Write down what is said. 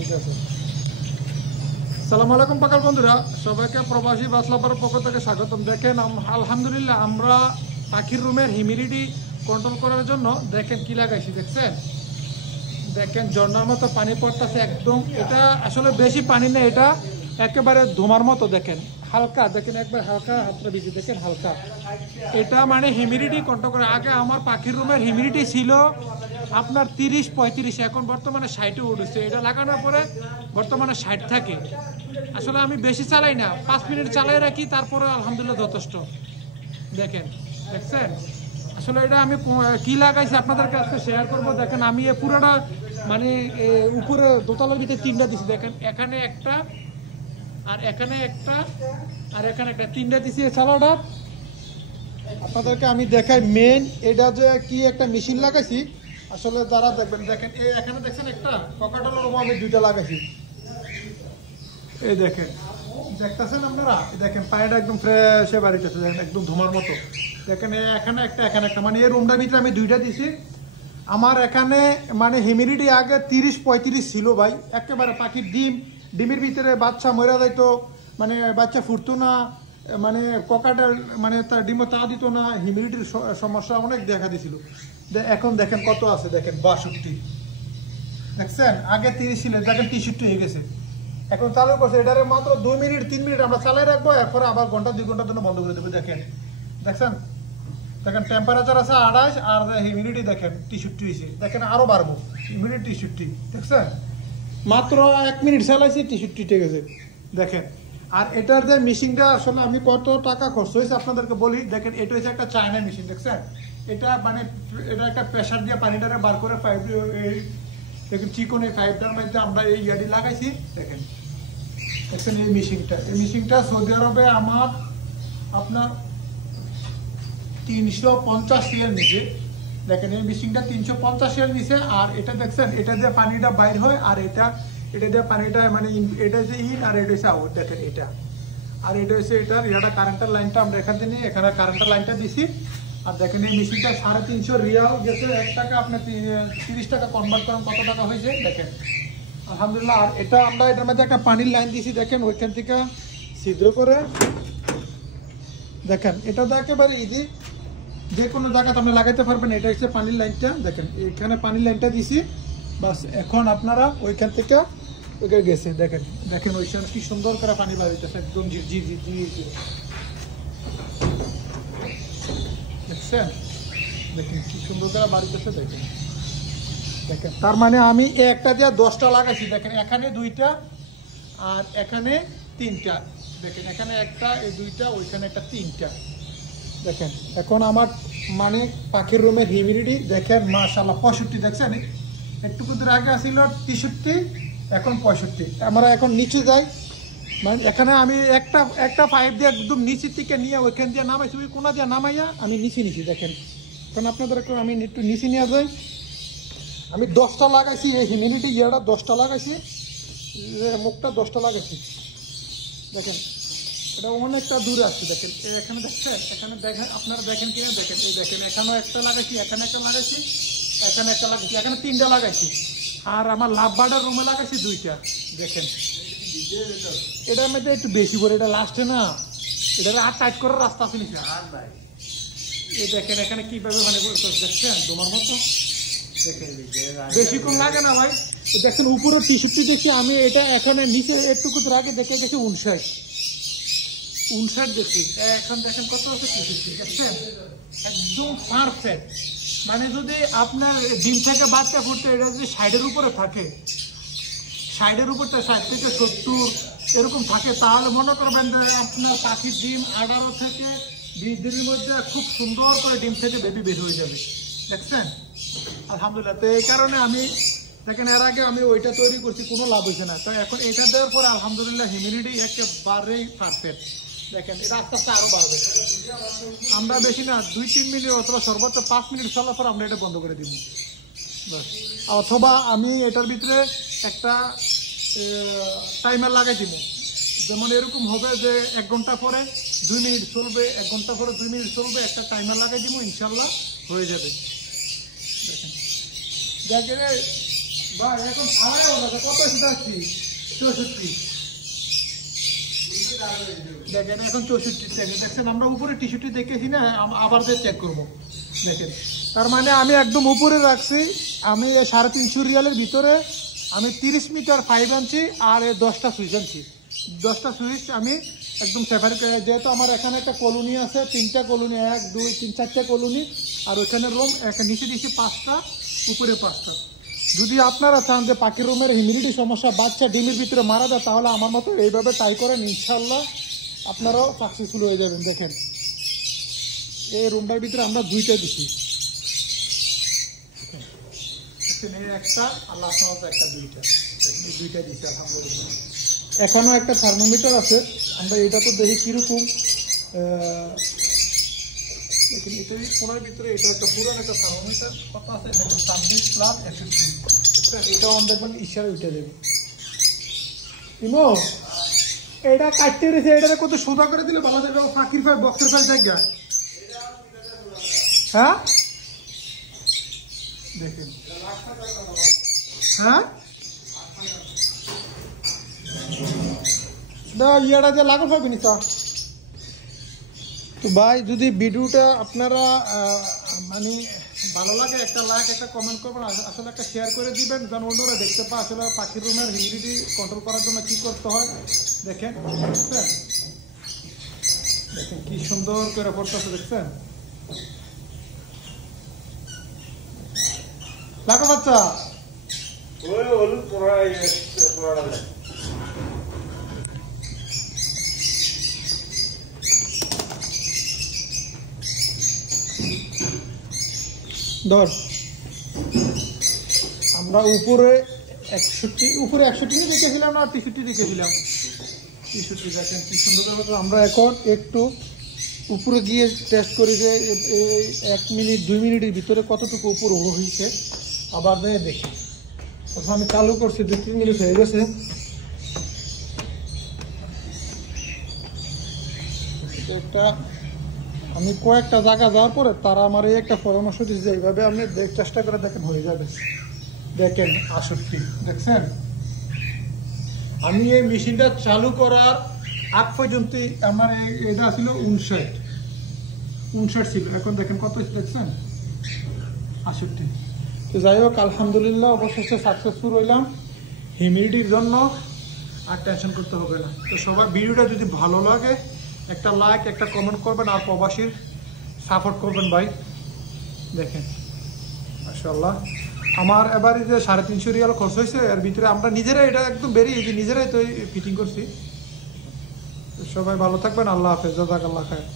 ঠিক আছে। আসসালামু আলাইকুম পাকাল বন্ধুরা, সবাইকে প্রবাসী বাসলাপার পক্ষ থেকে স্বাগতম। দেখেন আলহামদুলিল্লাহ আমরা পাখির রুমের হিউমিডিটি কন্ট্রোল করার জন্য দেখেন কি লাগাইছি, দেখছেন? দেখেন ঝর্ণার মতো পানি পড়তেছে একদম। এটা আসলে বেশি পানি নেই, এটা একেবারে ধোমার মতো। দেখেন হালকা, দেখেন একবার হালকা হাতটা বেশি, দেখেন হালকা। এটা মানে হিউমিডিটি কন্ট্রোল করে। আগে আমার পাখির রুমের হিউমিডিটি ছিল আপনার 30-35, এখন বর্তমানে 60-এ উঠেছে। এটা লাগানোর পরে বর্তমানে 60 থাকে। আসলে আমি বেশি চালাই না, 5 মিনিট চালাই রাখি, তারপরে আলহামদুলিল্লাহ যথেষ্ট। দেখেন, দেখছেন? আসলে এটা আমি কি লাগাইছি আপনাদেরকে আজকে শেয়ার করবো। দেখেন আমি পুরোটা মানে উপরে দোতলার ভিতরে 3টা দিছি। দেখেন এখানে একটা, আর এখানে একটা, আর এখানে একটা, 3টা দিছি। চালাটা আপনাদেরকে আমি দেখাই। মেন এটা যে কি একটা মেশিন লাগাইছি, আসলে যারা দেখবেন, দেখেন এই এখানে দেখছেন একটা ককাটেলের আমি 2টা লাগাইছি। এই দেখেন, দেখতেছেন আপনারা? দেখেন পানিটা একদম ফ্রেশ বাড়িতেছে, দেখেন একদম ধোমার মতো। দেখেন এখানে একটা, এখানে একটা, মানে এই রুমটার ভিতরে আমি 2টা দিছি। আমার এখানে মানে হিউমিডিটি আগে 30-35 ছিল ভাই, একেবারে পাখির ডিমের ভিতরে বাচ্চা মরে যাইতো, মানে বাচ্চা ফুটতো না, মানে ককাটেল মানে তার ডিমও তা দিত না, হিউমিডিটির সমস্যা অনেক দেখা দিছিল। এখন দেখেন কত আছে, দেখেন 62। দেখছেন আগে 30 ছিল, দেখেন 63 হয়ে গেছে। এখন চালু করছে, এটারে মাত্র 2-3 মিনিট আমরা চালাই রাখবো, এরপরে আবার ঘন্টা 2 ঘন্টার জন্য বন্ধ করে দেবো। দেখেন, দেখছেন? দেখেন টেম্পারেচার আছে 28, আর হিউমিডিটি দেখেন 63 হয়েছে। দেখেন আরো বাড়বো, হিউমিডিটি 63। দেখছেন মাত্র 1 মিনিট চালাইছি, 63 ঠিক আছে। দেখেন, আর এটার যে মেশিনটা আসলে আমি কত টাকা খরচ হয়েছে আপনাদেরকে বলি। দেখেন এটা হচ্ছে একটা চায়না মেশিন, দেখছেন? এটা মানে এটা একটা প্রেশার দিয়ে পানিটারে বার করে পাইপ, দেখেন চিকন এই পাইপটার মধ্যে আমরা এই ইয়াডি লাগাইছি। দেখেন, দেখছেন এই মেশিনটা সৌদি আরবে আমার আপনার 350 রিয়াল নিচে। দেখেন এই মেশিনটা 350 রিয়াল নিচে। আর এটা দেখছেন, এটা দিয়ে পানিটা বাইর হয়, আর এটা দিয়ে পানিটা মানে এটা হচ্ছে ইন, আর এটা হচ্ছে আউট। দেখেন এটা, আর এটা হচ্ছে এটা কারেন্টের লাইনটা আমরা এখান থেকে নিয়ে এখানে কারেন্টের লাইনটা দিছি। আর দেখেন এই মেশিনটা 350 রিয়াল গেছে, 1 টাকা আপনার 30 টাকা কনভার্ট করেন কত টাকা হয়েছে। দেখেন আলহামদুলিল্লাহ। আর এটা আমরা এটার মধ্যে একটা পানির লাইন দিছি, দেখেন ওইখান থেকে ছিদ্র করে। দেখেন এটা তো একেবারে ইজি, যে কোনো জায়গাতে আপনি লাগাইতে পারবেন। এটা হচ্ছে পানির লাইনটা, দেখেন এখানে পানির লাইনটা দিছি বাস। এখন আপনারা ওইখান থেকে ওইখানে গেছে, দেখেন দেখেন ওইখানে কি সুন্দর করে পানি বাড়িতেছে, একদম ঝিরঝির দেখছেন? দেখেন কি সুন্দর করে বাড়িতেছে। দেখেন, দেখেন তার মানে আমি একটা দিয়ে 10টা লাগাইছি। দেখেন এখানে 2টা, আর এখানে 3টা। দেখেন এখানে একটা, এই 2টা, ওইখানে একটা, 3টা। দেখেন এখন আমার মানে পাখির রুমের হিউমিডিটি দেখেন মাশাআল্লাহ 65। দেখছেন একটু দূর আগে আসছিল 63, এখন 65। আমরা এখন নিচে যাই, মানে এখানে আমি একটা পাইপ দিয়ে একদম নিচের থেকে নিয়ে ওইখান দিয়ে নামাইছি, ওই কোনা দিয়ে নামাইয়া আমি নিচে দেখেন। এখন আপনাদের আমি একটু নিচে নিয়ে যাই। আমি 10টা লাগাইছি, এই হিউমিডিটি ইয়েটা 10টা লাগাইছি, মুখটা 10টা লাগাইছি। দেখেন এটা অনেকটা দূরে আসছে। দেখেন এখানে দেখছেন, এখানে দেখেন আপনারা দেখেন কিনা, দেখেন এই দেখেন এখানেও একটা লাগাইছি, এখানে একটা লাগাইছি, এখানে একটা লাগাইছি, এখানে 3টা লাগাইছি। আর আমার লাভ বার্ডার রুমে লাগাইছি 2টা। দেখেন এটার মধ্যে একটু বেশি করে, এটা লাস্টে না, এটা আর টাইট করার রাস্তা আছে নিচে। এই দেখেন এখানে কিভাবে মানে দেখছেন তোমার মতো। দেখেন বেশিক্ষণ লাগে না ভাই। দেখছেন উপরে 63 দেখছি আমি, এটা এখানে নিচে একটুকু আগে দেখে 59 দেখছি। এখন দেখেন কত আছে, 63। দেখছেন একদম পারফেক্ট। মানে যদি আপনার ডিম থেকে বাচ্চা ফুটতে এটা যদি 60-এর উপরে থাকে, 60-এর উপরটা 60 থেকে 70 এরকম থাকে, তাহলে মনে করবেন যে আপনার পাখির ডিম 18 থেকে 20 দিনের মধ্যে খুব সুন্দর করে ডিম থেকে বেবি বের হয়ে যাবে। দেখছেন আলহামদুলিল্লাহ। তো এই কারণে আমি দেখেন এর আগে আমি ওইটা তৈরি করছি, কোনো লাভ হয়েছে না। তো এখন এটা দেওয়ার পরে আলহামদুলিল্লাহ হিউমিডিটি একেবারেই পারফেক্ট। দেখেন এটা আস্তে আস্তে আরো বাড়বে। আমরা বেশি না 2-3 মিনিট অথবা সর্বোচ্চ 5 মিনিট চলার পর আমরা এটা বন্ধ করে দিব বাস। অথবা আমি এটার ভিতরে একটা টাইমার লাগাই দিব, যেমন এরকম হবে যে 1 ঘন্টা পরে 2 মিনিট চলবে, 1 ঘন্টা পরে 2 মিনিট চলবে, একটা টাইমার লাগাই দিব, ইনশাল্লাহ হয়ে যাবে। দেখেন ভাই এখন আড়াই হবে কত যাচ্ছি 64 দেখেন এখন 64 সেকেন্ড দেখছেন আমরা উপরে টি-শার্টটি দেখেছি না আবার যে চেক করবো দেখেন তার মানে আমি একদম উপরে রাখছি আমি 350 রিয়ালের ভিতরে আমি 30 মিটার 5 আনছি আর 10টা সুইচ আনছি 10টা সুইচ আমি একদম সেপারেট করে যেহেতু আমার এখানে একটা কলোনি আছে 3টা কলোনি 1 2 3 4টা কলোনি আর ওখানে রুম নিচে দিয়েছি 5টা উপরে 5টা যদি আপনারা চান যে পাখির রুমের হিউমিডিটি সমস্যা বাচ্চা ডিমের ভিতরে মারা যায় তাহলে আমার মতো এইভাবে ট্রাই করেন ইনশাল্লাহ আপনারাও সাকসেসফুল হয়ে যাবেন দেখেন এই রুমটার ভিতরে আমরা 2টা দিছি একটা আল্লাহ একটা 2টা দিছি আলহামদুলিল্লাহ এখনো একটা থার্মোমিটার আছে আমরা এটা তো দেখি কিরকম ফোনের ভিতরে এটা একটা পুরান একটা থার্মোমিটার কত আছে দেখুন 26 প্লাস 61 এটাও আমরা দেখবেন ইশারা উঠে দেবে ইমো এটা কাটতে রয়েছে এটা কত সোজা করে দিলে ভালো যাবে ফাঁকির ফাই বক্সের ফাই জায়গা হ্যাঁ দেখেন হ্যাঁ ইয়াটা যে লাগল হবে নি তো ভাই যদি ভিডিওটা আপনারা মানে ভালো লাগে একটা লাইক একটা কমেন্ট করবেন আসলে একটা শেয়ার করে দিবেন যেন অন্যরা দেখতে পায় আসলে পাখির রুমের হিউমিডিটি কন্ট্রোল করার জন্য কি করতে হয় দেখেন দেখেন কি সুন্দর করে পড়তেছে দেখছেন লাগো বাচ্চা ধর আমরা উপরে 61 দেখেছিলাম না 63 দেখেছিলাম 63 দেখেন কি সুন্দর আমরা এখন একটু উপরে গিয়ে টেস্ট করি যে 1 মিনিট 2 মিনিটের ভিতরে কতটুকু উপর হয়েছে আবার দেখি আমি চালু করছি 2-3 মিনিট হয়ে গেছে এটা আমি কয়েকটা জায়গা যাওয়ার পরে তারা আমার এই একটা পরামর্শ দিচ্ছে যে এইভাবে আপনি চেষ্টা করে দেখেন হয়ে যাবে দেখেন 68 দেখছেন আমি এই মেশিনটা চালু করার আগ পর্যন্ত আমার এটা ছিল 59 ছিল এখন দেখেন কত দেখছেন 68 তো যাই হোক আলহামদুলিল্লাহ অবশেষে সাকসেসফুল হইলাম হিউমিডিটির জন্য আর টেনশন করতে হবে না তো সবার ভিডিওটা যদি ভালো লাগে একটা লাইক একটা কমেন্ট করবেন আর প্রবাসীর সাপোর্ট করবেন ভাই দেখেন মাশাআল্লাহ আমার এবারে যে 350 রিয়াল খরচ হয়েছে এর ভিতরে আমরা নিজেরাই এটা একদম বেরিয়ে নিজেরাই তো ফিটিং করছি সবাই ভালো থাকবেন আল্লাহ হাফেজ জাযাকাল্লাহ খায়র